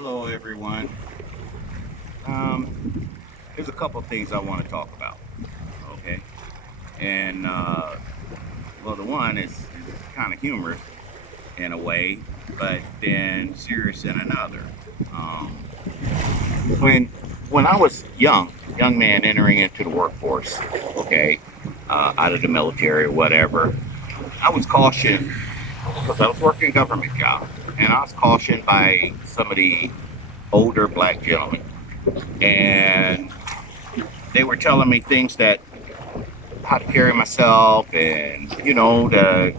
Hello, everyone. Um, there's a couple of things I want to talk about. Okay, and well, the one is kind of humorous in a way, but then serious in another. Um, when when I was young man entering into the workforce, okay, out of the military or whatever, I was cautioned because I was working a government job, and I was cautioned by some of the older black gentlemen, and they were telling me things that how to carry myself and the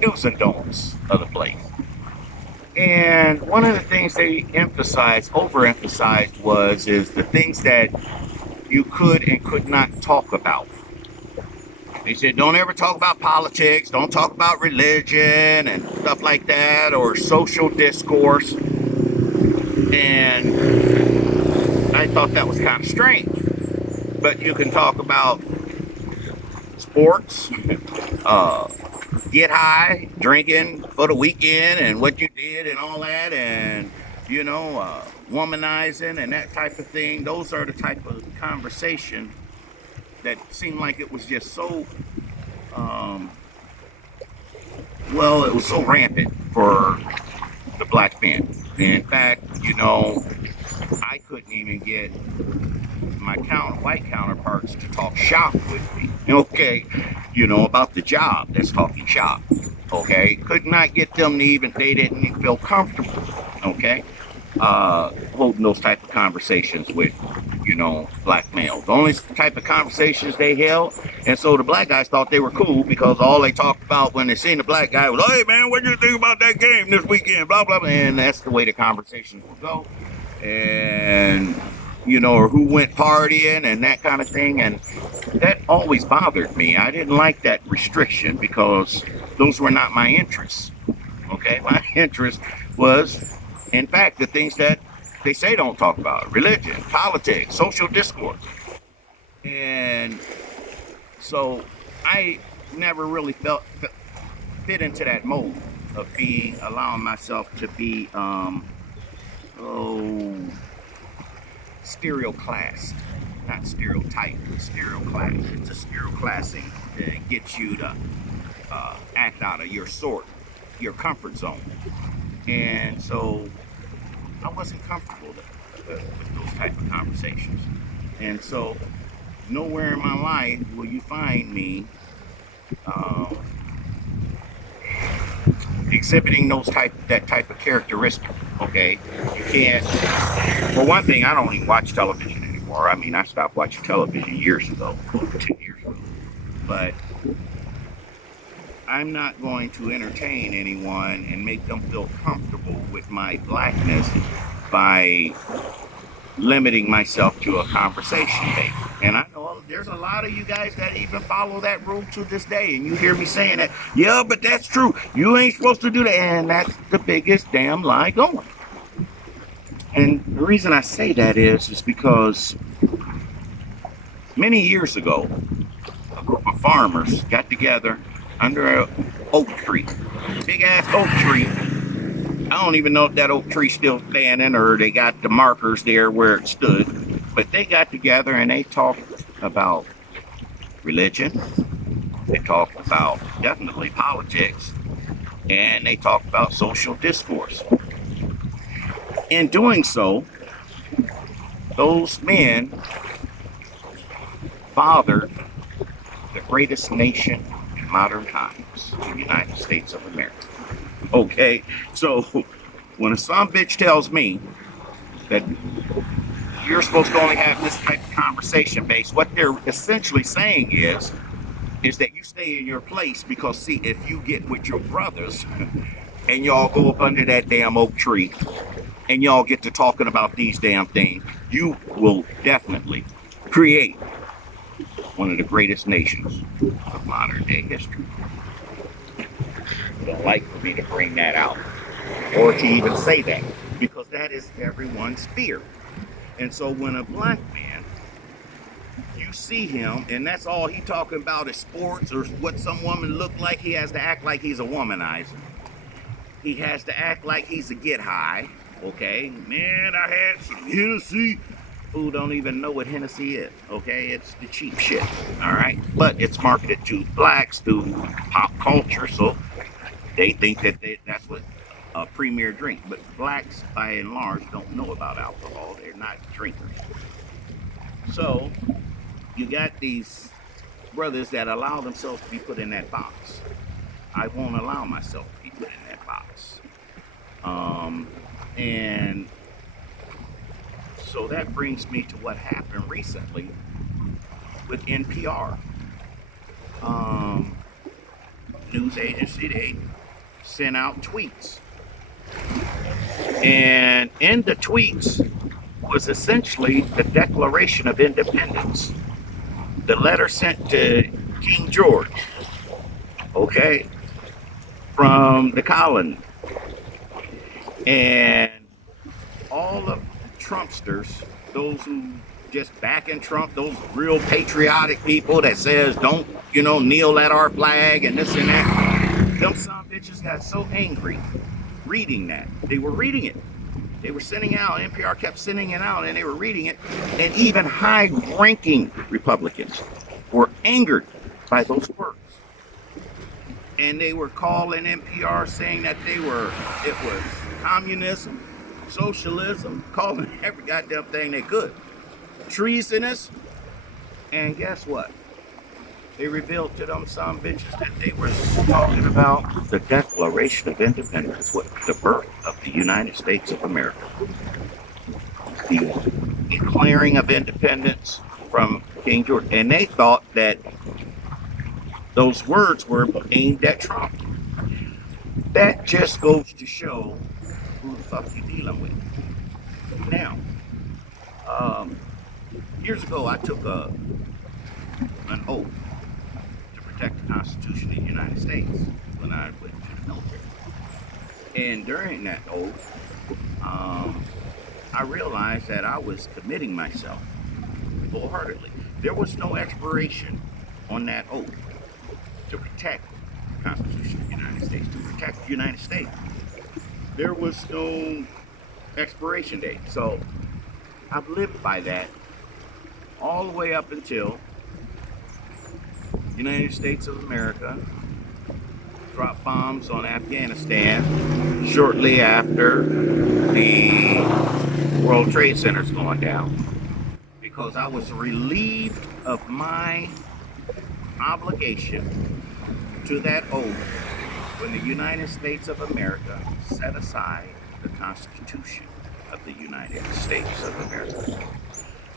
do's and don'ts of the place. And one of the things they emphasized, overemphasized, was is the things that you could and could not talk about. They said, don't ever talk about politics, don't talk about religion and stuff like that, or social discourse. And I thought that was kind of strange. But you can talk about sports, uh, get high, drinking for the weekend, and what you did, and all that, and womanizing and that type of thing. Those are the type of conversation that seemed like it was just so, um, well, it was so rampant for the black men. In fact, I couldn't even get my white counterparts to talk shop with me. Okay, about the job. That's talking shop. Okay, could not get them to even. They didn't even feel comfortable. Okay, holding those type of conversations with black males. The only type of conversations they held, and so the black guys thought they were cool because all they talked about when they seen the black guy was, "Hey man, what do you think about that game this weekend?" Blah blah blah, and that's the way the conversations would go. And or who went partying and that kind of thing. And that always bothered me. I didn't like that restriction because those were not my interests. Okay, my interest was, in fact, the things that they say don't talk about: religion, politics, social discourse. And so I never really fit into that mold of being allowing myself to be oh stereoclassed, not stereotype, but stereoclass. It's a stereoclassing that gets you to act out of your your comfort zone. And so I wasn't comfortable with those type of conversations. And so nowhere in my life will you find me um, exhibiting that type of characteristic. Okay, you can't. For one thing, I don't even watch television anymore. I mean, I stopped watching television years ago, over 10 years ago. But I'm not going to entertain anyone and make them feel comfortable with my blackness by limiting myself to a conversation base. And I know there's a lot of you guys that even follow that rule to this day, and you hear me saying that, yeah, but that's true. You ain't supposed to do that, and that's the biggest damn lie going. And the reason I say that is because many years ago, a group of farmers got together under an oak tree, big ass oak tree. I don't even know if that oak tree's still standing or they got the markers there where it stood, but they got together and they talked about religion. They talked about definitely politics, and they talked about social discourse. In doing so, those men fathered the greatest nation in modern times, the United States of America. Okay, so when a son bitch tells me that you're supposed to only have this type of conversation base, what they're essentially saying is that you stay in your place because see, if you get with your brothers and y'all go up under that damn oak tree and y'all get to talking about these damn things, you will definitely create one of the greatest nations of modern day history. Don't like for me to bring that out or to even say that because that is everyone's fear. And so when a black man, you see him and that's all he talking about is sports or what some woman look like, he has to act like he's a womanizer. He has to act like he's a get high. Okay, man, I had some Hennessy. Who don't even know what Hennessy is. Okay, it's the cheap shit. All right, but it's marketed to blacks through pop culture, so they think that that's what a premier drink. But blacks, by and large, don't know about alcohol. They're not drinkers. So you got these brothers that allow themselves to be put in that box. I won't allow myself to be put in that box. And so that brings me to what happened recently with NPR. News agency, they sent out tweets. And in the tweets was essentially the Declaration of Independence. The letter sent to King George, okay, from the colony. And all of the Trumpsters, those who just backing Trump, those real patriotic people that says don't, kneel at our flag and this and that, them some bitches got so angry reading that. They were reading it. They were sending out, NPR kept sending it out, and they were reading it. And even high-ranking Republicans were angered by those words. And they were calling NPR saying that it was communism, socialism, calling every goddamn thing they could. Treasonous. And guess what? They revealed to them some bitches that they were talking about the Declaration of Independence, the birth of the United States of America. The declaring of independence from King George. And they thought that those words were aimed at Trump. That just goes to show who the fuck you're dealing with. Now, years ago, I took an oath to protect the Constitution of the United States when I went to the military. And during that oath, I realized that I was committing myself wholeheartedly. There was no expiration on that oath to protect the Constitution of the United States, to protect the United States. There was no expiration date. So I've lived by that all the way up until the United States of America dropped bombs on Afghanistan shortly after the World Trade Center's going down, because I was relieved of my obligation to that oath when the United States of America set aside the Constitution of the United States of America.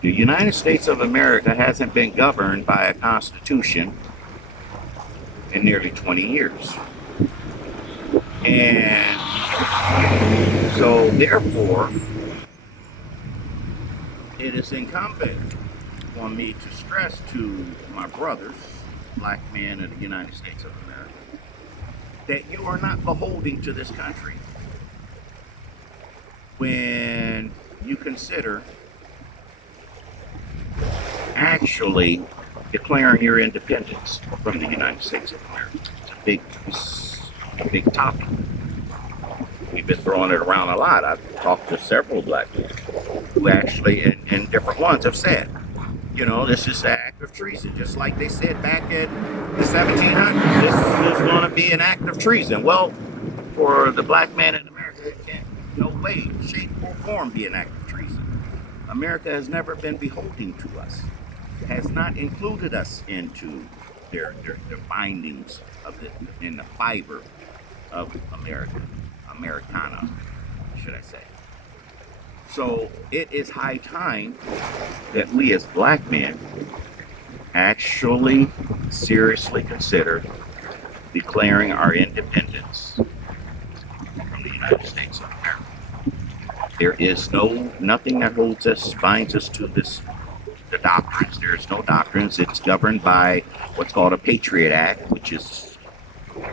The United States of America hasn't been governed by a constitution in nearly 20 years. And so therefore, it is incumbent on me to stress to my brothers, black men in the United States of America, that you are not beholden to this country when you consider actually declaring your independence from the United States of America. It's a big topic. We've been throwing it around a lot. I've talked to several black men who actually, and different ones, have said, this is an act of treason, just like they said back in the 1700s. This is going to be an act of treason. Well, for the black man in America, it can't no way, shape, or form be an act of treason. America has never been beholden to us. It has not included us into their bindings in the fiber of Americana, should I say. So it is high time that we as black men actually seriously consider declaring our independence from the United States of America. There is nothing that holds us, binds us to the doctrines. There is no doctrines. It's governed by what's called a Patriot Act, which is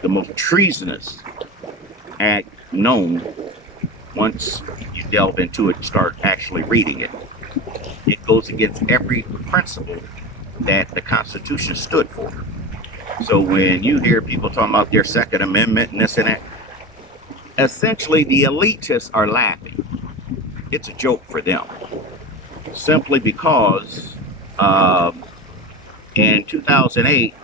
the most treasonous act known. Once you delve into it and start actually reading it, it goes against every principle that the Constitution stood for. So when you hear people talking about their Second Amendment and this and that, essentially the elitists are laughing. it's a joke for them. Simply because um, in 2008,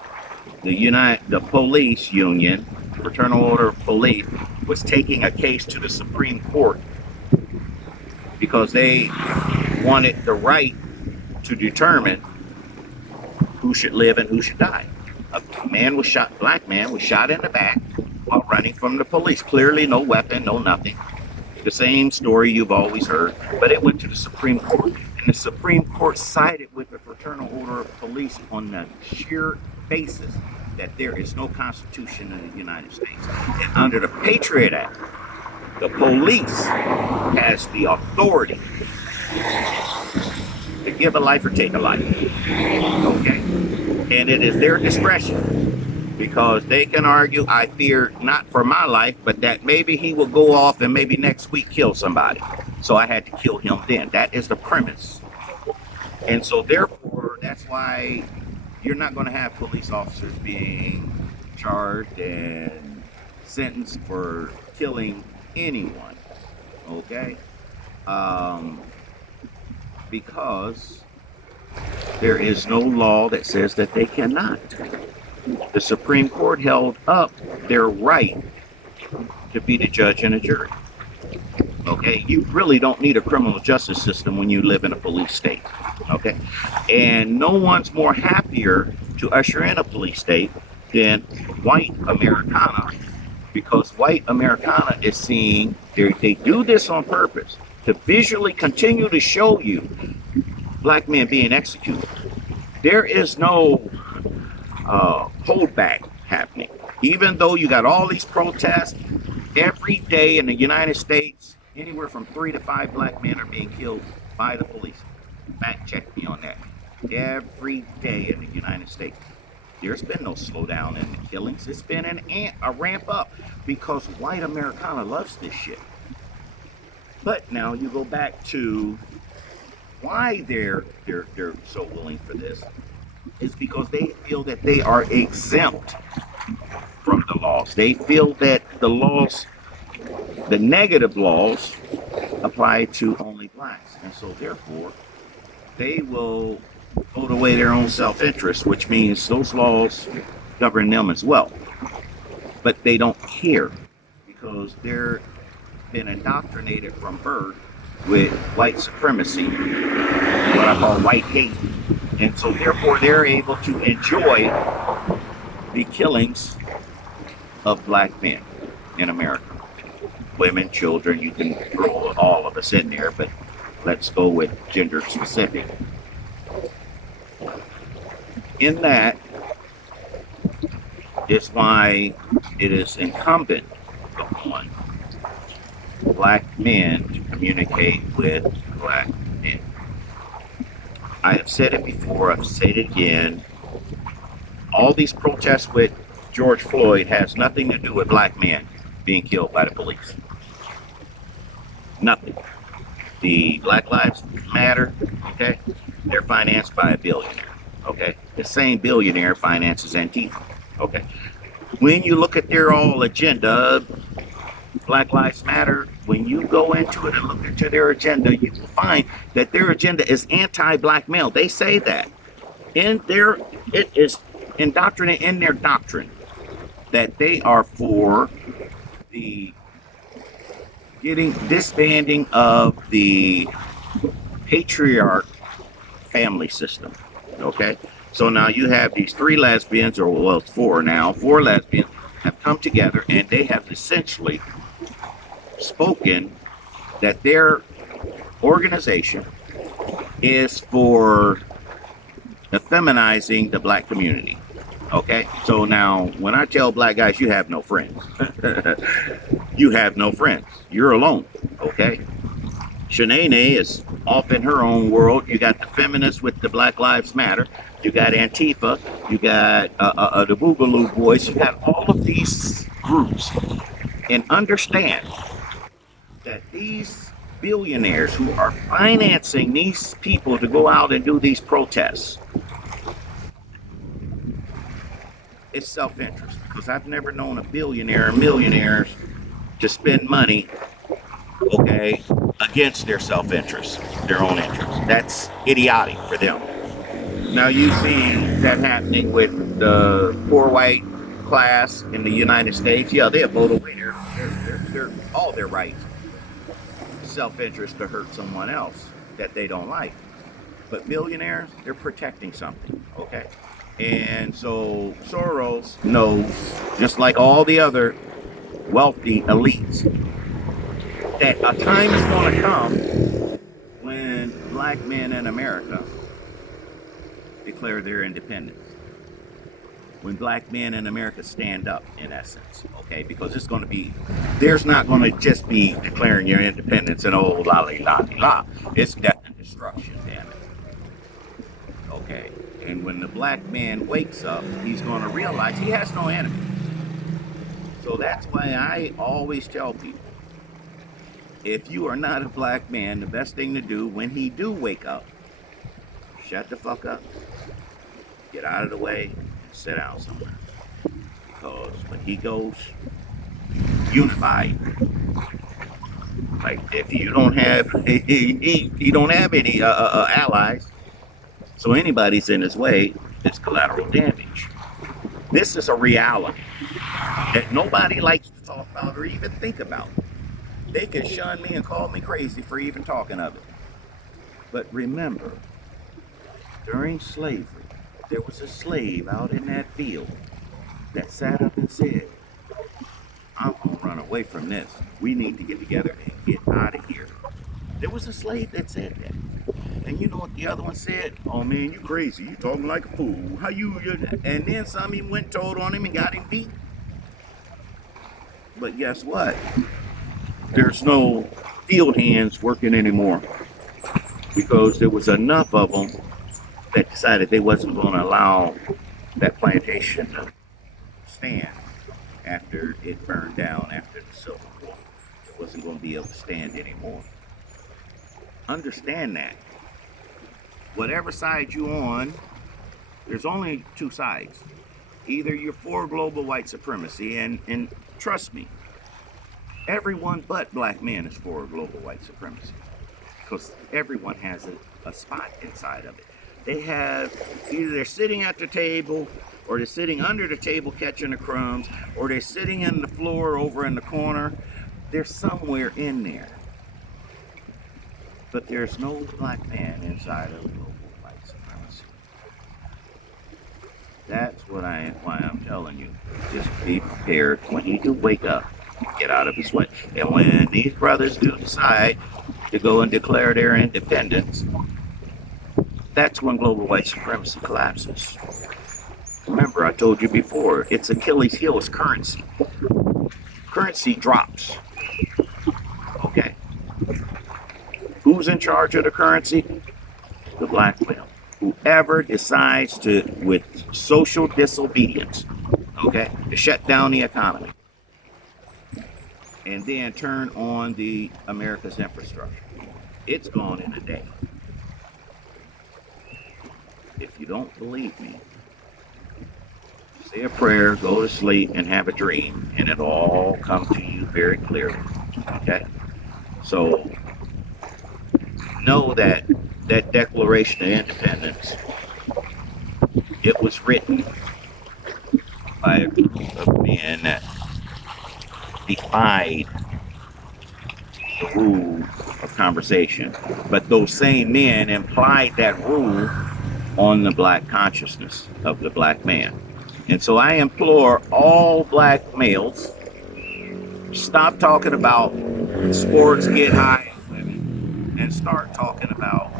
the police union, Fraternal Order of Police, was taking a case to the Supreme Court because they wanted the right to determine who should live and who should die. A man was shot, black man was shot in the back while running from the police. Clearly no weapon, no nothing. The same story you've always heard, but it went to the Supreme Court. And the Supreme Court sided with the Fraternal Order of Police on the sheer basis that there is no constitution in the United States. And under the Patriot Act, the police has the authority to give a life or take a life. Okay? And it is their discretion, because they can argue, I fear not for my life, but that maybe he will go off and maybe next week kill somebody. So I had to kill him then. That is the premise. And so therefore, that's why you're not going to have police officers being charged and sentenced for killing anyone. Okay? Because there is no law that says that they cannot. The Supreme Court held up their right to be the judge and a jury. Okay, you really don't need a criminal justice system when you live in a police state. Okay, and no one's more happier to usher in a police state than white Americana, because white Americana is seeing they do this on purpose to visually continue to show you black men being executed. There is no holdback happening. Even though you got all these protests, every day in the United States, anywhere from 3 to 5 black men are being killed by the police. Fact check me on that. Every day in the United States. There's been no slowdown in the killings. It's been a ramp up because white Americana loves this shit. But now you go back to why they're so willing for this. Is because they feel that they are exempt from the laws. They feel that the laws, the negative laws, apply to only blacks. And so therefore, they will vote away their own self-interest, which means those laws govern them as well. But they don't care because they're been indoctrinated from birth with white supremacy, what I call white hate. And so therefore they're able to enjoy the killings of black men in America. Women, children, you can throw all of us in there, but let's go with gender specific. In that is why it is incumbent upon black men to communicate with black men. I have said it before, I've said it again. All these protests with George Floyd has nothing to do with black men being killed by the police. Nothing. The Black Lives Matter, okay, they're financed by a billionaire, okay? The same billionaire finances Antifa, okay? When you look at their all agenda, Black Lives Matter, when you go into it and look into their agenda, you will find that their agenda is anti-black male. They say that. It is indoctrinated in their doctrine that they are for the disbanding of the patriarch family system. Okay? So now you have these 3 lesbians, or well, 4 now, 4 lesbians have come together and they have essentially spoken that their organization is for effeminizing the black community. Okay, so now when I tell black guys you have no friends, you have no friends. You're alone. Okay, Shanae is off in her own world. You got the feminists with the Black Lives Matter. You got Antifa. You got the Boogaloo Boys. You got all of these groups, and understand that these billionaires who are financing these people to go out and do these protests, it's self-interest, because I've never known a billionaire or millionaires to spend money, okay, against their self-interest, their own interest. That's idiotic for them. Now you see that happening with the poor white class in the United States. Yeah, they'll vote away their all their rights, self-interest to hurt someone else that they don't like. But billionaires, they're protecting something, okay? And so Soros knows, just like all the other wealthy elites, that a time is going to come when black men in America declare their independence. When black men in America stand up, in essence, okay? Because it's going to be, there's not going to just be declaring your independence and oh, la la la la. It's death and destruction, damn it. Okay? And when the black man wakes up, he's going to realize he has no enemy. So that's why I always tell people, if you are not a black man, the best thing to do when he do wake up, shut the fuck up, get out of the way, and sit down somewhere. Because when he goes unified, like if you don't have, he don't have any allies, so anybody's in his way, it's collateral damage. This is a reality that nobody likes to talk about or even think about. They can shun me and call me crazy for even talking of it. But remember, during slavery, there was a slave out in that field that sat up and said, I'm going to run away from this. We need to get together and get out of here. There was a slave that said that. And you know what the other one said? Oh man, you crazy. You talking like a fool. How you? And then some even went and told on him and got him beat. But guess what? There's no field hands working anymore because there was enough of them that decided they wasn't going to allow that plantation to stand after it burned down after the Civil War. It wasn't going to be able to stand anymore. Understand that. Whatever side you're on, there's only two sides. Either you're for global white supremacy, and trust me, everyone but black men is for global white supremacy because everyone has a spot inside of it. They have, either they're sitting at the table or they're sitting under the table catching the crumbs or they're sitting in the floor over in the corner. They're somewhere in there. But there's no black man inside of global white supremacy. That's why I'm telling you. Just be prepared when he do wake up, get out of his way. And when these brothers do decide to go and declare their independence, that's when global white supremacy collapses. Remember, I told you before, it's Achilles' heel is currency. Currency drops. Okay? Who's in charge of the currency? The black male. Whoever decides to, with social disobedience, okay, to shut down the economy and then turn on the America's infrastructure. It's gone in a day. If you don't believe me, say a prayer, go to sleep, and have a dream, and it'll all come to you very clearly. Okay? So, know that that Declaration of Independence, it was written by a group of men that defied the rule of conversation. But those same men implied that rule on the black consciousness of the black man. And so I implore all black males, stop talking about sports, get high, and women, and start talking about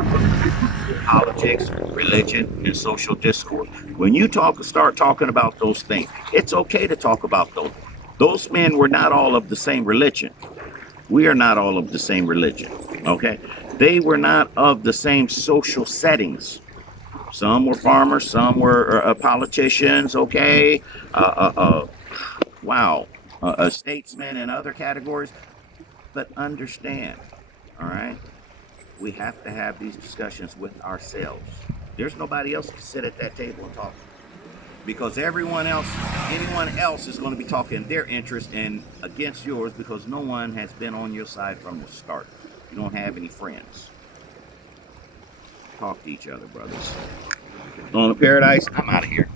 politics, religion, and social discourse. When you start talking about those things, it's okay to talk about those. Those men were not all of the same religion. We are not all of the same religion, okay? They were not of the same social settings. Some were farmers, some were politicians, okay? Statesmen and other categories. But understand, all right? We have to have these discussions with ourselves. There's nobody else to sit at that table and talk. Because anyone else is going to be talking their interest and against yours because no one has been on your side from the start. You don't have any friends. Talk to each other, brothers. Going to paradise? I'm out of here.